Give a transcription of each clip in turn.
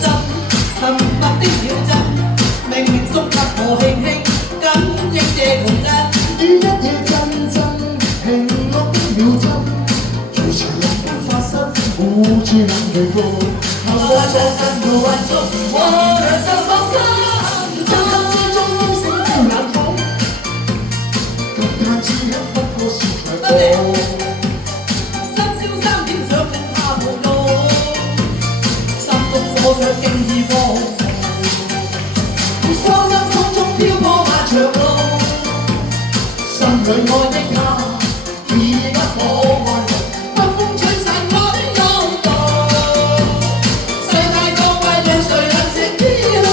心，沉默的秒針，冥冥中給我輕輕感應這共振。於一夜陣陣平落的秒針，如潮浪般發生，互處冷淚風，透過錯身路幻中，我兩手放金，震撼之中應聲飄冷風，感嘆此刻不過是場夢。深宵3點上令他無用，心中火著經已放。光陰匆匆飄過漫長路，心裏愛的他已不可愛慕，北風吹散我的擁抱，世界各位讓誰能成天路。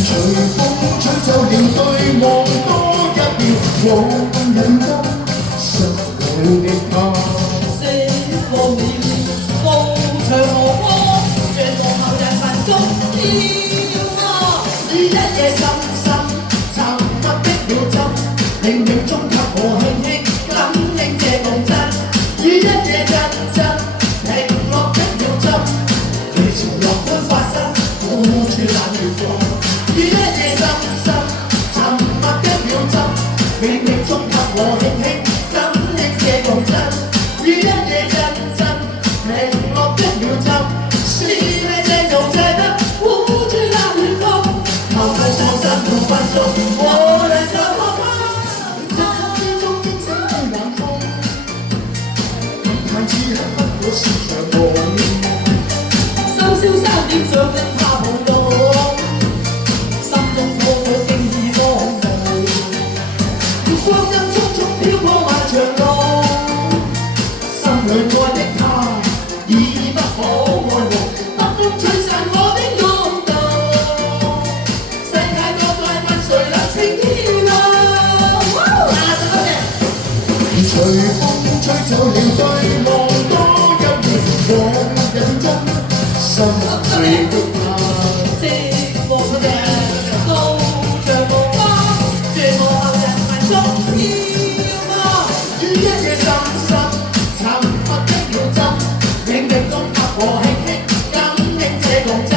隨風吹走了對望多一秒，我認真失去的他。星光美麗，無長無波，像幕後人群中飄過。於一夜深深沉默的秒針，冥冥中給我輕輕感應這共振。於一夜陣陣停落的秒針，如潮浪般發生，互處冷月光。於一夜深深沉默的秒針，冥冥中給我輕輕感應這共振。於一夜陣陣停落的秒針，是你這種在的互處冷月風，透過錯身路分中，我兩手放開，震撼之中驚醒的冷風，感嘆此刻不過是場夢。深宵3點上令他無用。光陰匆匆飄過漫長路，心裏愛的他已不可愛慕，北風吹散我的擁抱，世界各界問誰能成天路。隨風吹走了對望多一秒，我認真心裏的他。星光嘅路長無波，像幕後人群中飄過。於一夜深深沉默的秒針，冥冥中給我輕輕感應這共振。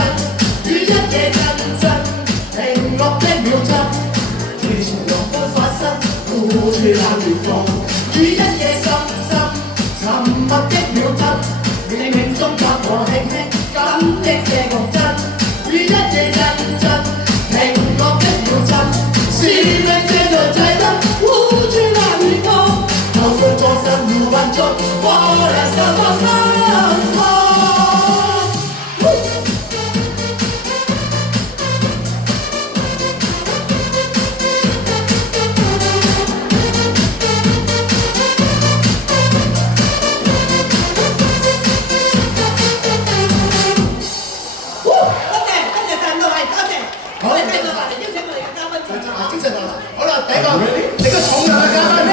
於一夜陣陣停落的秒針，如潮浪般發生，互處冷月光。於一夜深深沉默的秒針，冥冥中給我輕輕感應這共振。於一夜陣陣停落的秒針，是你這場際得互處冷月光，透過錯身互混中，我兩手放開。好，你繼續，邀請我哋嘅嘉賓。精神好啦，好啦，第一個，你個重量嘅嘉賓。